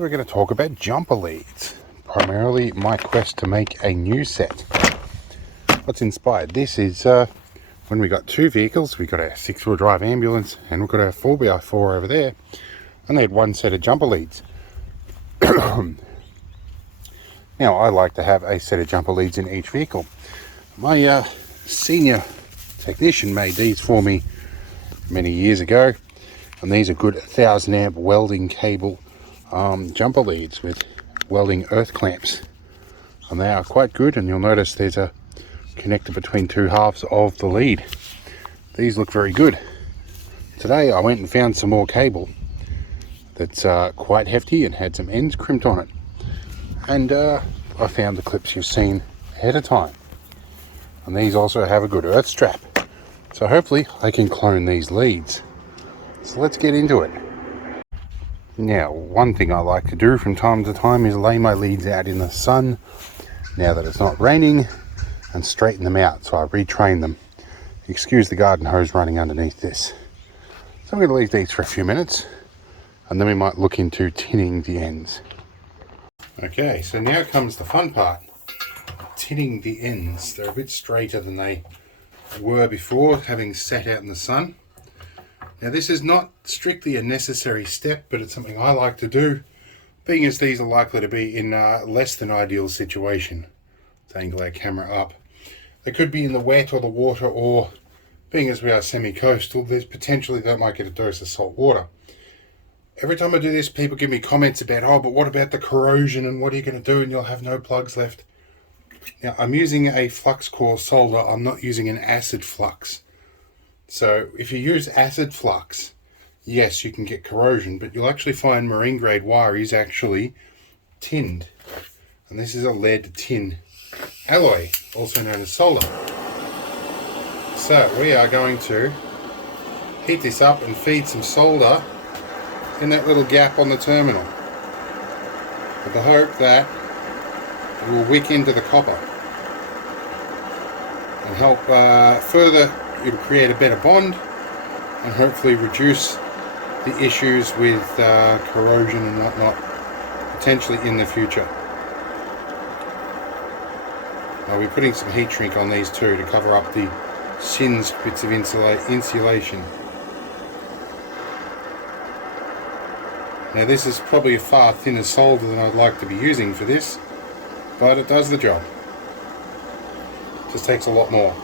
we're going to talk about jumper leads, primarily my quest to make a new set. What's inspired this is when we got two vehicles. We got a 6-wheel drive ambulance and we've got a 4x4 over there, and they had one set of jumper leads. Now I like to have a set of jumper leads in each vehicle. My senior technician made these for me many years ago, and these are good 1000 amp welding cable jumper leads with welding earth clamps, and they are quite good. And you'll notice there's a connector between two halves of the lead. These look very good. Today I went and found some more cable that's quite hefty and had some ends crimped on it, and I found the clips you've seen ahead of time, and these also have a good earth strap, so hopefully I can clone these leads. So let's get into it. Now, one thing I like to do from time to time is lay my leads out in the sun now that it's not raining, and straighten them out, so I retrain them. Excuse the garden hose running underneath this. So I'm going to leave these for a few minutes, and then we might look into tinning the ends. Okay, so now comes the fun part. Tinning the ends. They're a bit straighter than they were before, having sat out in the sun. Now this is not strictly a necessary step, but it's something I like to do, being as these are likely to be in a less than ideal situation. Let's angle our camera up. They could be in the wet or the water, or being as we are semi-coastal, there's potentially they might get a dose of salt water. Every time I do this, people give me comments about, oh, but what about the corrosion, and what are you going to do, and you'll have no plugs left. Now I'm using a flux core solder, I'm not using an acid flux. So if you use acid flux, yes, you can get corrosion, but you'll actually find marine grade wire is actually tinned. And this is a lead tin alloy, also known as solder. So we are going to heat this up and feed some solder in that little gap on the terminal, with the hope that it will wick into the copper and help further. It'll create a better bond and hopefully reduce the issues with corrosion and whatnot potentially in the future. I'll be putting some heat shrink on these too to cover up the singed bits of insulation. Now this is probably a far thinner solder than I'd like to be using for this, but it does the job. Just takes a lot more.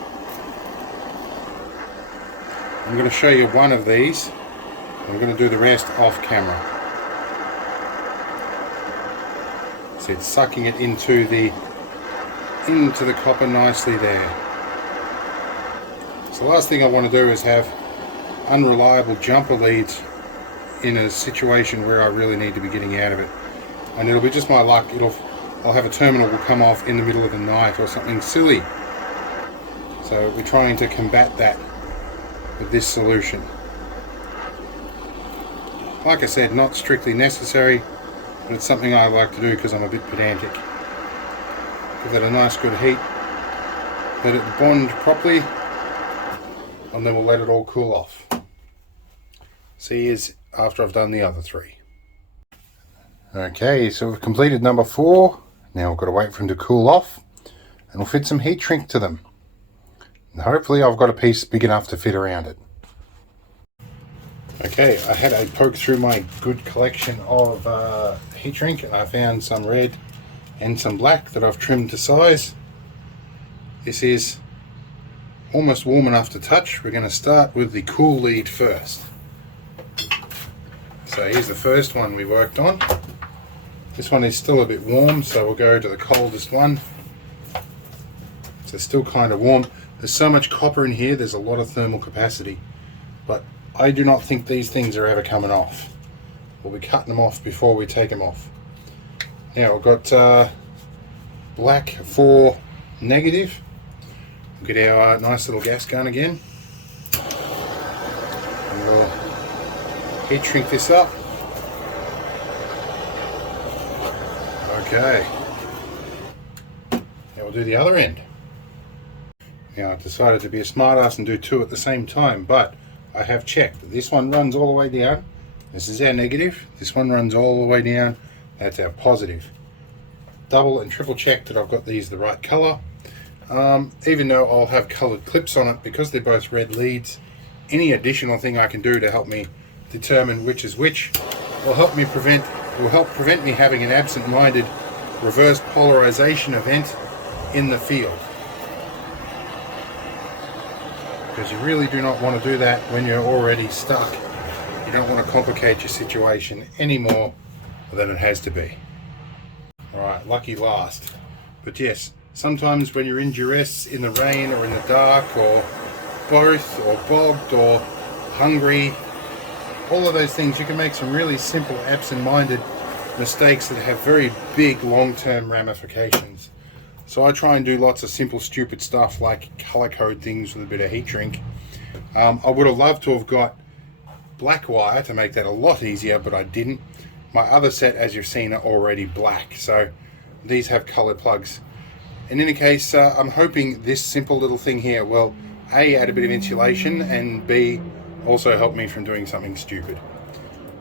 I'm going to show you one of these. I'm going to do the rest off camera. So it's sucking it into the copper nicely there. So the last thing I want to do is have unreliable jumper leads in a situation where I really need to be getting out of it. And it'll be just my luck. I'll have a terminal will come off in the middle of the night or something silly. So we're trying to combat that with this solution. Like I said, not strictly necessary, but it's something I like to do because I'm a bit pedantic. Give that a nice good heat, let it bond properly, and then we'll let it all cool off. See you after I've done the other three. Okay, so we've completed number 4. Now we've got to wait for them to cool off, and we'll fit some heat shrink to them. And hopefully I've got a piece big enough to fit around it. Okay, I had a poke through my good collection of heat shrink, and I found some red and some black that I've trimmed to size. This is almost warm enough to touch. We're going to start with the cool lead first. So here's the first one we worked on. This one is still a bit warm, so we'll go to the coldest one. So it's still kind of warm. There's so much copper in here, there's a lot of thermal capacity, but I do not think these things are ever coming off. We'll be cutting them off before we take them off. Now we've got black for negative. We'll get our nice little gas gun again, and we'll heat shrink this up. Okay, now we'll do the other end. Now I've decided to be a smartass and do 2 at the same time, but I have checked. This one runs all the way down. This is our negative. This one runs all the way down That's our positive. Double and triple check that I've got these the right colour. Even though I'll have coloured clips on it, because they're both red leads, any additional thing I can do to help me determine which is which will help prevent me having an absent-minded reverse polarization event in the field. Because you really do not want to do that when you're already stuck. You don't want to complicate your situation any more than it has to be. Alright, lucky last. But yes, sometimes when you're in duress, in the rain or in the dark, or both, or bogged, or hungry, all of those things, you can make some really simple absent-minded mistakes that have very big long-term ramifications. So I try and do lots of simple stupid stuff like color code things with a bit of heat shrink. I would have loved to have got black wire to make that a lot easier, but I didn't. My other set, as you've seen, are already black, so these have colored plugs. In any case, I'm hoping this simple little thing here will A, add a bit of insulation, and B, also help me from doing something stupid.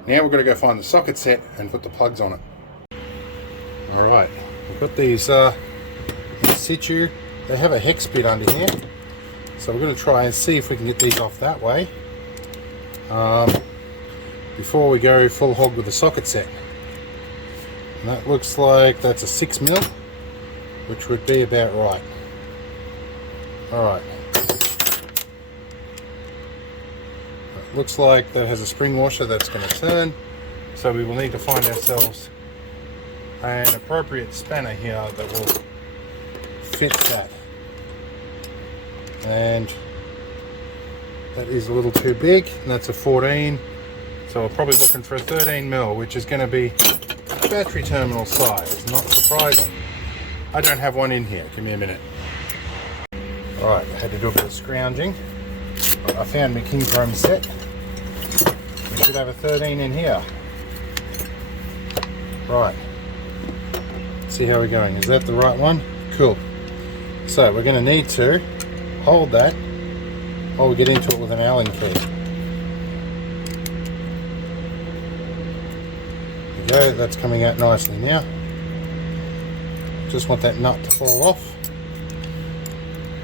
Now we're going to go find the socket set and put the plugs on it. Alright, we've got these in situ. They have a hex bit under here, so we're going to try and see if we can get these off that way before we go full hog with the socket set. And that looks like that's a 6mm, which would be about right. Alright. Looks like that has a spring washer that's going to turn, so we will need to find ourselves an appropriate spanner here that will fit that. And that is a little too big, and that's a 14, so we're probably looking for a 13mm, which is going to be battery terminal size. Not surprising. I don't have one in here. Give me a minute. Alright, I had to do a bit of scrounging. I found my King Chrome set. We should have a 13 in here. Right. See how we're going. Is that the right one? Cool. So we're going to need to hold that while we get into it with an Allen key. There we go. That's coming out nicely now. Just want that nut to fall off.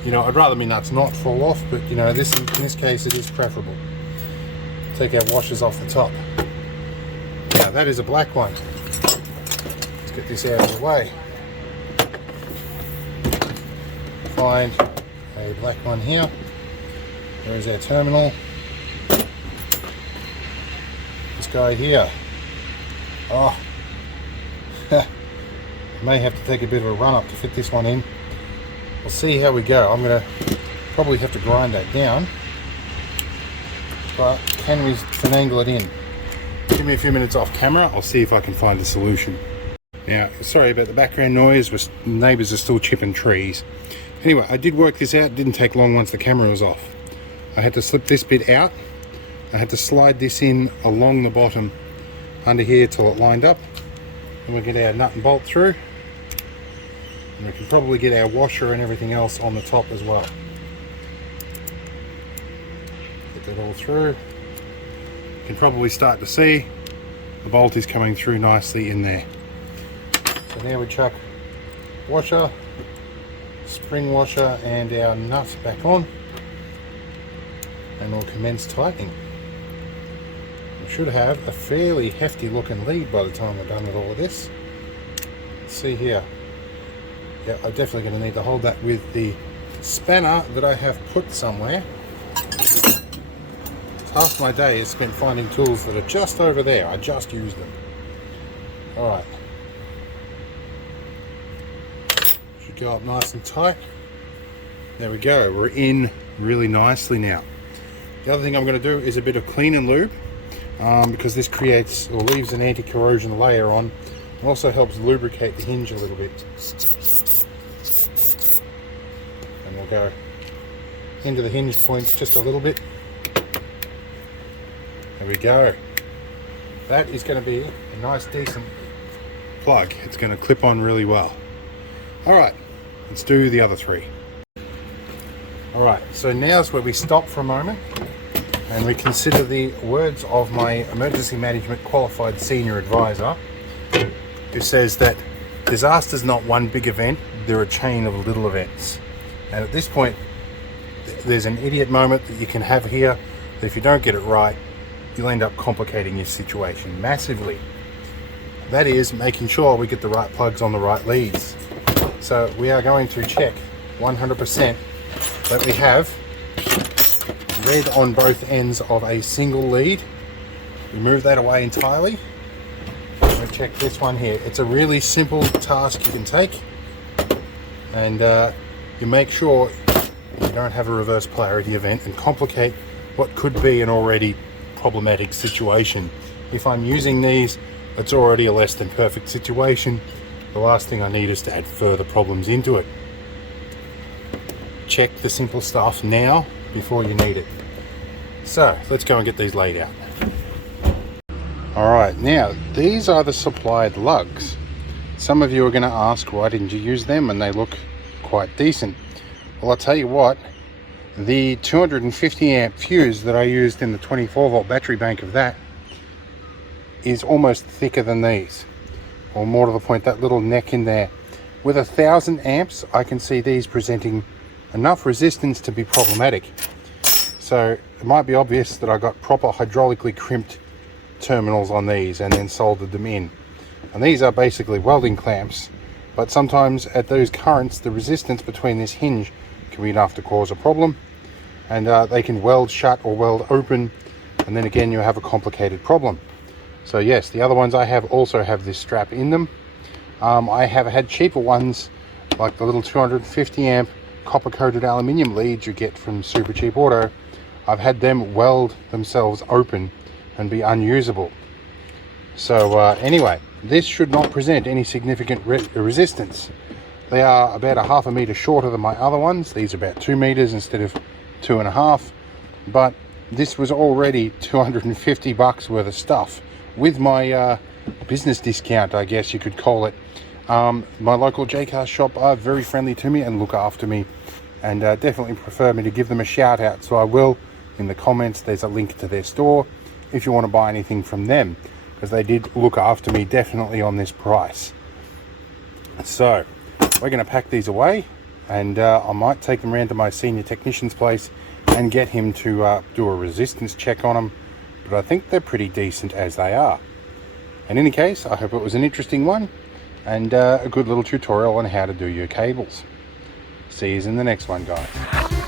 You know, I'd rather my nuts not fall off, but you know, in this case it is preferable. Take our washers off the top. Now that is a black one. Let's get this out of the way. Find a black one here. There is our terminal. This guy here. Oh, may have to take a bit of a run up to fit this one in. We'll see how we go. I'm going to probably have to grind that down, but can we finagle it in? Give me a few minutes off camera, I'll see if I can find a solution. Now, sorry about the background noise, neighbours are still chipping trees. Anyway, I did work this out. It didn't take long once the camera was off. I had to slip this bit out. I had to slide this in along the bottom under here till it lined up. And we'll get our nut and bolt through. And we can probably get our washer and everything else on the top as well. Get that all through. You can probably start to see the bolt is coming through nicely in there. So now we chuck washer, spring washer and our nut back on, and we'll commence tightening. We should have a fairly hefty looking lead by the time we're done with all of this. Let's see here. Yeah, I'm definitely going to need to hold that with the spanner that I have put somewhere. Half my day is spent finding tools that are just over there. I just used them. Alright. Should go up nice and tight. There we go. We're in really nicely now. The other thing I'm going to do is a bit of clean and lube, because this creates or leaves an anti-corrosion layer on. It also helps lubricate the hinge a little bit. And we'll go into the hinge points just a little bit. There we go. That is going to be a nice decent plug. It's going to clip on really well. Alright, let's do the other three. Alright, so now's where we stop for a moment and we consider the words of my emergency management qualified senior advisor. who says that disaster's not one big event, they're a chain of little events. And at this point, there's an idiot moment that you can have here that if you don't get it right, you'll end up complicating your situation massively. That is making sure we get the right plugs on the right leads. So we are going to check 100% that we have red on both ends of a single lead. Remove that away entirely. We'll check this one here. It's a really simple task you can take, and you make sure you don't have a reverse polarity event and complicate what could be an already problematic situation. If I'm using these, it's already a less than perfect situation. The last thing I need is to add further problems into it. Check the simple stuff now before you need it. So let's go and get these laid out. Alright, now these are the supplied lugs. Some of you are going to ask, why didn't you use them when they look quite decent? Well, I'll tell you what, the 250 amp fuse that I used in the 24 volt battery bank of that is almost thicker than these, or more to the point, that little neck in there. With 1000 amps, I can see these presenting enough resistance to be problematic. So it might be obvious that I got proper hydraulically crimped terminals on these and then soldered them in. And these are basically welding clamps, but sometimes at those currents the resistance between this hinge can be enough to cause a problem, and they can weld shut or weld open, and then again you have a complicated problem. So yes, the other ones I have also have this strap in them. I have had cheaper ones like the little 250 amp copper coated aluminium leads you get from Super Cheap Auto. I've had them weld themselves open and be unusable. So anyway, this should not present any significant resistance. They are about a half a meter shorter than my other ones. These are about 2 meters instead of 2.5, but this was already 250 bucks worth of stuff with my business discount, I guess you could call it. My local J-Car shop are very friendly to me and look after me, and definitely prefer me to give them a shout out, so I will. In the comments there's a link to their store if you want to buy anything from them, because they did look after me definitely on this price. So we're going to pack these away, and I might take them around to my senior technician's place and get him to do a resistance check on them, but I think they're pretty decent as they are. In any case, I hope it was an interesting one and a good little tutorial on how to do your cables. See you in the next one, guys.